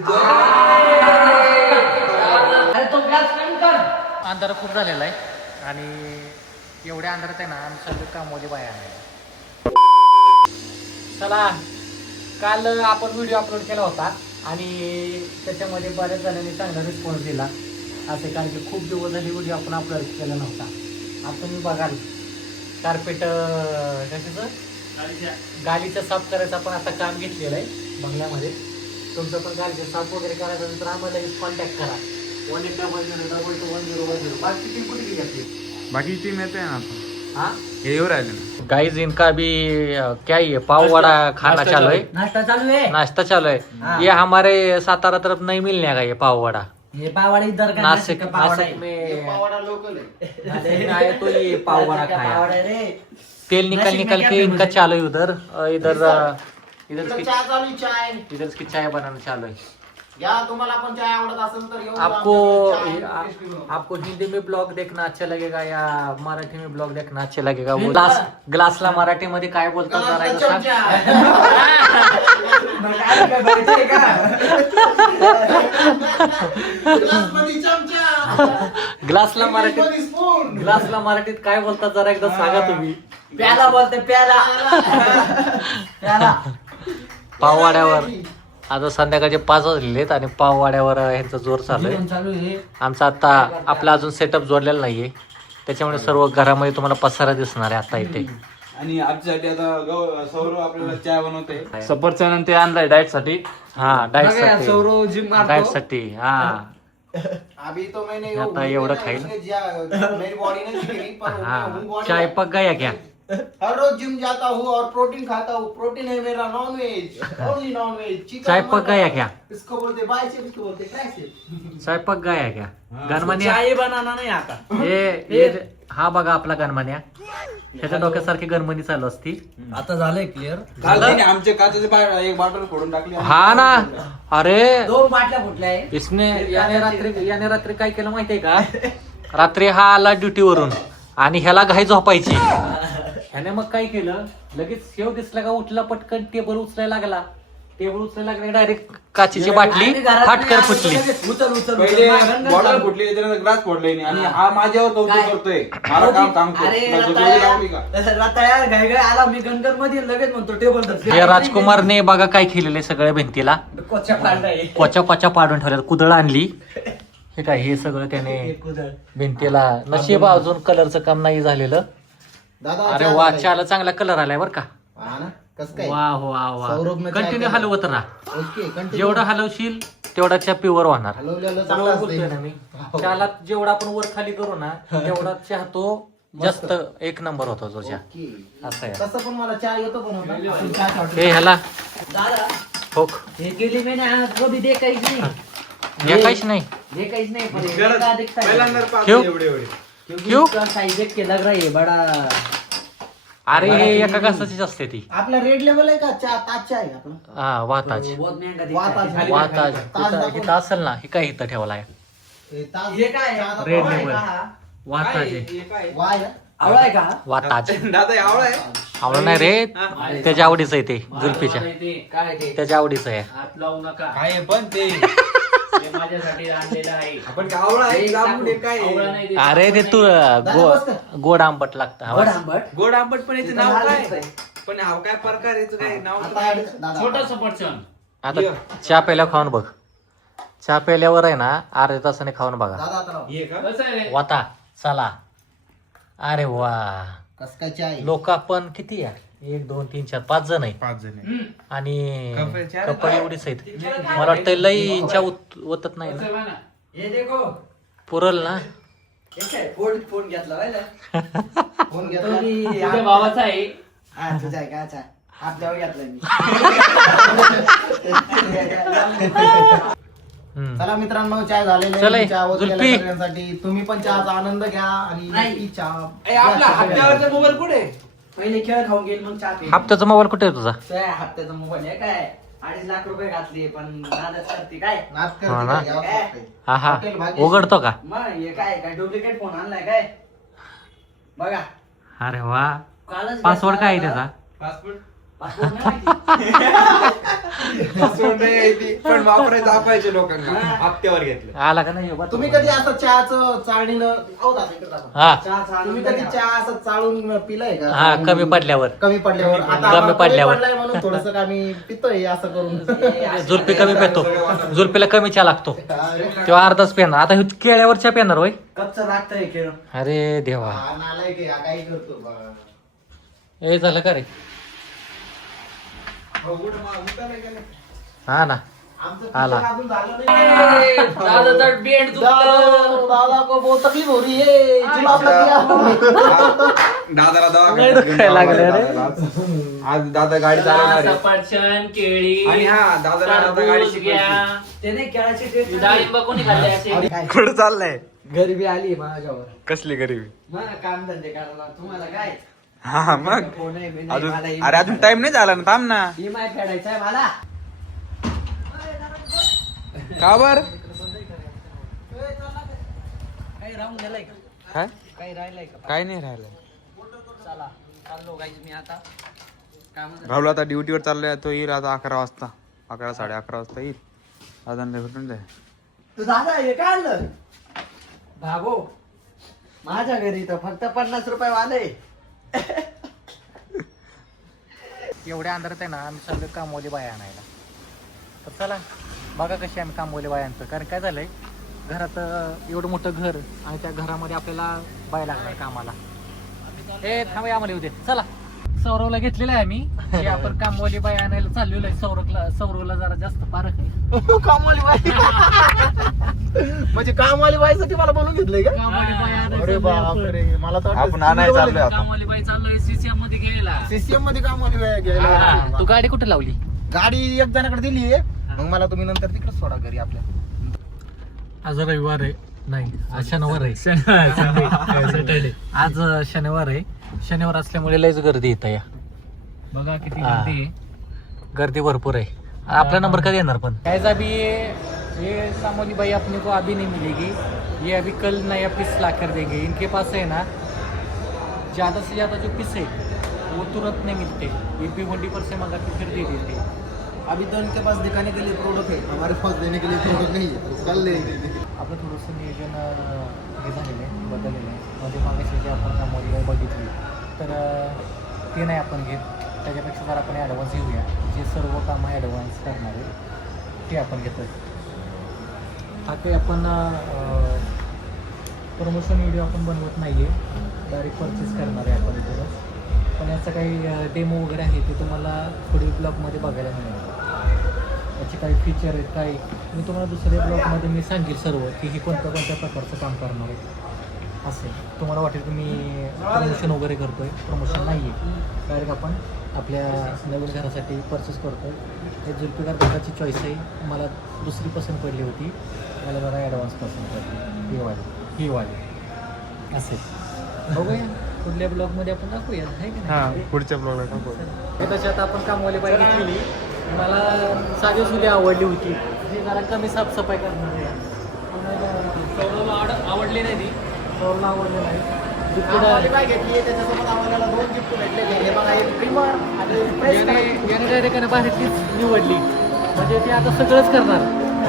अरे तो ग्लास कमी कर. अंधार खूप झालेला आहे आणि एवढ्या अंधारात आहे ना आम्ही सगळे कामवाली बाया आहे. चला, काल आपण व्हिडिओ अपलोड केला होता आणि त्याच्यामध्ये बऱ्याच जणांनी चांगला रिस्पॉन्स दिला. असे कारण की खूप दिवस झाले व्हिडिओ आपण अपलोड केला नव्हता. आता तुम्ही बघाल कार्पेट कशाचं गालीचं साफ करायचं आपण आता काम घेतलेलं आहे बंगल्यामध्ये. तुमचं पण गालीचं साफ वगैरे करायचं असेल तर आम्हाला कॉन्टॅक्ट करा. 1-800-101-010. बाकी टीम कुठे गेली आपली? बाकी टीम येते ना आता. हाँ ये हो राहिले ना. गाइस इनका भी क्या ये पाव वड़ा खाना चालू है. नाश्ता चालू है. नाश्ता चालू है. हाँ. ये हमारे सातारा तरफ नहीं मिलने का ये पाव वड़ा. ये पावड़ा इधर का नासिक का पावड़ा नासिक है. में पावड़ा लोकल है. नासिक में आए तो ये पाव वड़ा का खाया. पावड़ा है रे. तेल निकल नासिक में निकल क्या के फेमस इनका है? चालू है उधर इधर इधर इधर की चाय चालू चाय. इधर की चाय बनाना चालू है. या तुम्हाला पण चाय आवडत असेल तर येऊन आपको आमच्याकडे चाय टेस्टी बनवतो. आपको हिंदी में ब्लॉग देखना अच्छा लगेगा या मराठी में ब्लॉग देखना अच्छा लगेगा. वो हिंदी- ग्लासला मराठी मध्ये काय बोलतात जरा एकदा सांग. काय काय बघायचंय का? ग्लासमध्ये चमचा. ग्लासला मराठीत इंग्लिशमध्ये स्पून. ग्लासला मराठीत काय बोलतात जरा एकदा सांगा तुम्ही. प्याला बोलते प्याला. प्याला. पाववाड्यावर आता संध्याकाळचे 5 वाजलेले आहेत आणि पाववाड्यावर ह्यांचा जोर चालू आहे. जेवण चालू आहे. आमचा आता आपला अजून सेटअप जोडलेला नाहीये त्याच्यामुळे सर्व घरामध्ये तुम्हाला पसारा दिसणार आहे आता इथे. आणि आमच्यासाठी आता सौरव आपल्याला चाय बनवते. सफरचंद ते आणलाय डाएट साठी. हा डाएट बघा या साठी सौरव जिम मारतो. डाएट साठी हा. अभी तो मैंने आता एवढं खाईल. मेरी बॉडी नहीं दिखेगी पर हा हूँ body चाय में. पक गया क्या. हर रोज जिम जाता हूँ और प्रोटीन खाता हूँ. प्रोटीन है मेरा non veg. Only non veg. Chicken चाय पक गया क्या. इसको बोलते बाइसेप, इसको बोलते ट्राइसेप. चाय पक गया क्या. गणमन्या चाय बनाना नाही आता. हे हा बघा आपला गणमन्या. ह्याच्या डोक्यासारखी गणमनी चालू असती. आता झालंय क्लिअर. काल त्याने आमचे काचेचे एक बॉटल फोडून टाकली. हा ना. अरे 2 बाटल्या फुटल्या आहे. इसने याने रात्री काय केलं माहितीये का. रात्री हा आला ड्युटीवरून आणि ह्याला घाई झोपायची. ह्याने मग काय केलं लगेच शेव दिसला का उठला पटकन टेबल उचलायला लागला. टेबल उचलायला लागला डायरेक्ट काचेची बाटली आणि घरात फाटकर नाही फुटली. आलं लगेच उचल उचल पहिले उचल. बॉटल फुटली त्याच्यानंतर ग्लास फोडले आणि हा माझ्यावर कौतुक काय? करतोय. मला काम सांगतो. अरे तुला झोपडी लावली का? रताळ्या घाई घाई आला मी गणगण मध्ये लगेच म्हणतो टेबल धर. हे राजकुमारने बघा काय केलेले सगळ्या भिंतीला कोच्या पाडलाय. कोच्या पाडून ठेवल्यात. कुदळ आणली. हे काय हे सगळं त्याने भिंतीला. नशीब अजून कलरचं काम नाही झालेलं. दादा अरे चाय वा बनाई. चहाला चांगला कलर आलाय बर का. हा ना कसं काय. वा वा वा सौरभने चाय कंटिन्यू केलं. हलवत राहा. Okay continue. जेवढं हलवशील तेवढा चहा प्युअर होणार. हलवलेलं चांगलं बरोबर बोलतोय असतंय. ना मी. चहाला जेवढा आपण वर खाली करू ना तेवढा चहा तो जास्त एक नंबर होतो तो चहा. ओके. असं आहे. तसं पण मला चाय येतो बनवता. आपण चहा ठेवतो. हे ह्याला दादा ठोक. हे केली मैंने आज कभी देखा ही नहीं. हे काहीच नाही. देखा ही नहीं पर ये का दिखता है. पहिल्यांदा पाहतो क्यों? एवढे एवढे. क्यों? इसका साइज देख के लग रहा है ये बड़ा. अरे हे एका घासाचीच असते ती. आपला रेड लेवल आहे का चहा ताज आहे आपला. हा वाताज. बहुत महंगा दिखता वाताज. है. खाली वाताज ताज दाखव. इथं असेल ना हे काय इथं ठेवलाय. हे ताज. हे काय चहा दाखव. रेड आवळा आहे लेवल. का? वाताज आहे. हे काय? वाय ना? आवळा आहे का? वाताज. दादा हे आवळा आहे. आवडलं नाही रे. त्याच्या आवडीचं आहे ते जुल्फीच्या. काय ते त्याच्या आवडीचं आहे. हात लावू नका. काय आहे पण ते हे माझ्यासाठी आणलेलं आहे. आपण काय आवळा आहे जांभूळ आहे, काय आहे? आवळा नाही देत. अरे ते तू गोड आंबट लागतं. गोड आंबट. गोड आंबट पण याचं तिथं नाव लाल काय दिसतंय. पण हा काय प्रकार याचं काय नाव आता दादा. छोटं सफरचंद. आता चहा प्यायल्यावर खाऊन बघ. चहा प्यायल्यावर आहे ना अर्ध्या तासाने खाऊन बघा. दादा आता लाव. हे का? कसं आहे? वाता चला. अरे वा कस काय चाय. लोक आपण किती आहे 1 2 3 4 5 जण आहे 5 जण आहे. हम्म. आणि कपडे चार कपडे एवढीच आहेत. मला वाटतं लई इंच्या ओतत नाही ना. कसं आहे ना? हे देखो. पुरल ना. हे काय? फोन घेतला पाहिजे. फोन घेतला. तुझ्या भावाचा आहे. हा तुझा आहे का चहा. आपल्यावर घेतलाय मी. हम्म. चला मित्रांनो चाय झालेले चला, आहे. चहा ओतलेल्या जुल्फी. सगळ्यांसाठी तुम्ही पण चहाचा आनंद घ्या आणि नाही. नक्की चहा ए, आपला हप्त्यावरचा मोबाईल कुठे? पहिले खेळ खाऊन गेल मग चहा पे. हप्त्याचा मोबाईल कुठे आहे तुझा. त्या हप्त्याचा मोबाईल आहे काय 2.5 लाख रुपये घातले पण नादच करते काय. नाच करते हा ना. काय, घ्यावंच लागतंय. हा हा हॉटेल भाग्यश्री. उघडतो का. मग हे काय डुप्लिकेट फोन आणलाय काय बघा. अरे वा कालच पासवर्ड घेतला काय आहे होता. त्याचा. पासपोर्ट पासपोर्ट नाही माहिती. पण वापरायचं पाहिजे लोकांना हप्त्यावर घेतलं. आला का नाही तुम्ही कधी असं चहाचं चाळणीनं आहो दादा, इकडे दादा. हा चहा चालू तुम्ही द्या कधी ना. चहा असं चाळून पिलाय का? हा कमी पडल्यावर कमी पडल्यावर आता कमी आम्हाला पडल्यावर. पडलाय म्हणून थोडस आम्ही पितोय असं करून. जुलपी कमी पेतो जुलपीला कमी चहा लागतो तेव्हा अर्धाच पेणार आता हे केळ्यावरच्या पेणार होय. कच्चं लागतंय खेळ. अरे देवा हा, नालायक आहे, हा काही करतो बा. हे झालं का रे हा ना आमचं आला. picture अजून झालं नाही. दादा को बहुत तकलीफ हो रही है. जुलाब लग गया. दादाला लय दुखायला लागले रे. आज दादा गाडी चालवणार आहे. सफरचंद केळी आणि हा दादाला आता गाडी टरबूज घ्या शिकवायची. ते नाही केळाची टेस्ट नाही. डाळिंब कोणी खाल्ले असे कुठं चाललंय? गरिबी आली माझ्यावर. कसली गरीबी? मग काम धंदे करायला तुम्हाला काय हा मग फोन आहे, मी नाही, अजून मला अरे अजून टाइम नाही झाला ना, थांब ना. EMI फेडायचा आहे मला. का बर काही राहून गेलाय का? काय काही राहिलंय का? काय नाही राहिलं. चला चाललो गाईज मी आता काम. राहुल आता ड्युटीवर चाललाय, तो येईल आता 11 वाजता, 11 साडे 11 वाजता येईल. दादांना भेटून जाय. तू दादा हे काय आणलं भागो माझ्या घरी तर फक्त 50 रुपये वाले. एवढ्या अंधारात आहे ना आम्ही चाललोय कामवाली बाया आणायला. तर चला बघा कशी आम्ही कामवाली बायांचं, कारण काय झालंय घरात एवढं मोठं घर आणि त्या घरामध्ये आपल्याला बाया लागणार कामाला. ए थांबा आम्हाला येऊ दे. चला सौरवला घेतलेलं आहे आम्ही की आपण कामवाली बाया आणायला चाललेलो आहे. सौरवला जरा जास्त पारख आहे. कामवाली बाई. म्हणजे कामवाली बाईसाठी मला बोलून घेतलंय का? कामवाली बाया आणायला अरे चाललोय आपण. बापरे, मला तर आपण आणायला चाललोय आता. कामवाली बाई चाललोय CCM मध्ये घ्यायला. सीसीएम मध्ये कामवाली बाई घ्यायला हा, लागतील. तू गाडी कुठे लावली? गाडी एक जणाकडे दिली आहे, मग मला तुम्ही नंतर तिकडे सोडा घरी आपल्या. आज रविवार आहे, नाही आज शनिवार आहे. सॅटर्डे. आज शनिवार आहे. शनिवार असल्यामुळे लयच गर्दी येत या. बघा किती हा. गर्दी आहे. गर्दी भरपूर है. आपला नंबर कभी येणार पण गाइस अभी ये सामोली भाई अपने को अभी नहीं मिलेगी. ये अभी कल नया पीस ला कर देंगे. इनके पास है ना ज़्यादा से ज़्यादा जो पीस है वो तुरंत नहीं मिलते. ये भी मंडी पर से मंगा के फिर दे देते. अभी तो उनके पास दिखाने के लिए प्रोडक्ट है, हमारे पास देने के लिए प्रोडक्ट नहीं है, तो कल लेंगे. आपलं थोडंसं नियोजन हे झालेलं आहे, बदललेलं आहे. म्हणजे मागाशी जे आपण सामोली भाई बघितली तर ते नाही आपण घेत. त्याच्यापेक्षा जर आपण ॲडव्हान्स घेऊया, जे सर्व कामं ॲडव्हान्स करणार आहे ते आपण घेतो. हा काही आपण प्रमोशन व्हिडिओ आपण बनवत नाही आहे, डायरेक्ट परचेस करणार आहे आपण इथूनच. पण याचं काही डेमो वगैरे आहे ते तुम्हाला पुढील ब्लॉगमध्ये बघायला मिळेल. याचे काही फीचर आहेत काय मी तुम्हाला दुसऱ्या ब्लॉगमध्ये मी सांगेल सर्व की हे कोणत्या कोणत्या प्रकारचं काम करणार आहे. असेल तुम्हाला वाटेल की मी प्रमोशन वगैरे करतो आहे, प्रमोशन नाही आहे. डायरेक्ट आपण आपल्या नवीन घरासाठी परचेस करतो आहे. हे जुल्फिकार दादाची चॉईस आहे. मला दुसरी पसंत पडली होती, मला जरा ॲडव्हान्स पसंत पडली ही वाली असेल. बघूया पुढल्या ब्लॉगमध्ये आपण दाखवूया आहे की नाही. पुढच्या ब्लॉगला टाकू. त्याच्यात आपण कामवाली बाई घेतलेली. मला साधी सुधी आवडली होती, जी जरा कमी साफसफाई करणार आहे. सौरवला आवडली नाही ती. सौरवला आवडली नाही. कामवाली बाई घेतली आहे, त्याच्यासोबत आम्हाला 2 गिफ्ट भेटलेले. हे बघा, एक ट्रिमर आणि एक प्रेस करायची. याने डायरेक्ट बाहेरचीच निवडली. म्हणजे ती आता सगळंच करणार,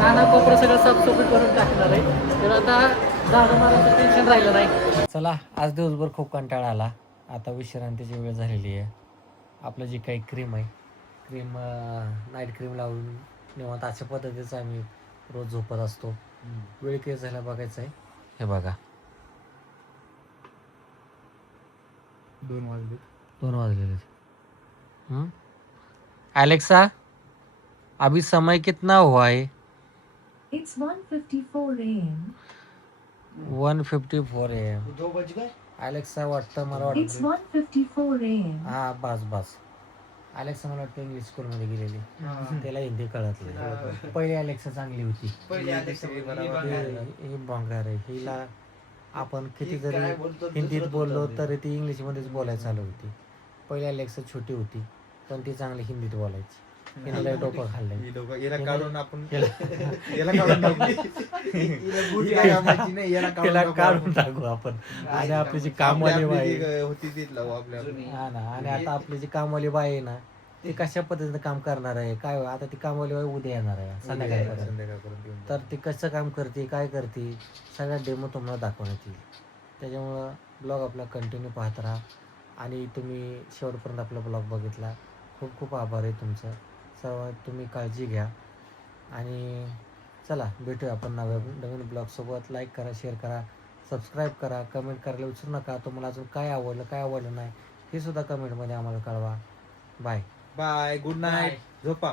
काना कोपरा सगळं साफसफाई करून टाकणार आहे. तर आता झाडं मारायचं टेन्शन राहिलं नाही. चला आज दिवसभर खूप कंटाळा आला. आता विश्रांतीची वेळ झालेली आहे. आपलं जी काही क्रीम आहे, क्रीम नाईट क्रीम लावून निवांत अशा पद्धतीचं आम्ही रोज झोपत असतो. वेळ किती झाला बघायचं आहे. हे बघा 2 वाजलेले. एलेक्सा अभी समय कितना हुआ है? It's 1:54 a.m. 1:54 AM. 2 बज गए. एलेक्सा वाटतं मला It's वाटतं 1:54 a.m. हा बस अलेक्सा मला वाटतं इंग्लिश स्कूलमध्ये गेलेली, त्याला हिंदी कळत नाही. पहिली अलेक्सा चांगली होती. पहिले आधी सगळी बरोबर. ही बॉंगार आहे. हिला आपण किती जरी हिंदीत बोललो तरी ती इंग्लिशमध्येच बोलायला चालू होती. पहिली अलेक्सा छोटी होती पण ती चांगली हिंदीत बोलायची. हिने लय डोकं खाल्लंय. याला काढून आपण हिला काढून टाकू आपण. आणि आपली जी कामवाली बाई होती तीच लावू आपल्या. हा ना, आणि आता आपली जी कामवाली बाई आहे ना ते कशा पद्धतीनं काम करणार आहे काय आता ती कामवाली बाई उद्या येणार आहे संध्याकाळपर्यंत. संध्याकाळपर्यंत तर ती कसं काम करते काय करते सगळ्या डेमो तुम्हाला दाखवण्यात येईल. त्याच्यामुळं ब्लॉग आपला कंटिन्यू पाहत राहा आणि तुम्ही शेवटपर्यंत आपला ब्लॉग बघितला खूप खूप आभार आहे तुमचं सर्व. तुम्ही काळजी घ्या आणि चला भेटूया आपण नवीन ब्लॉगसोबत. लाईक करा, शेअर करा, सबस्क्राईब करा, कमेंट करायला विसरू नका. तुम्हाला अजून काय आवडलं नाही हे सुद्धा कमेंटमध्ये आम्हाला कळवा. बाय. बाय, गुड नाईट, झोपा.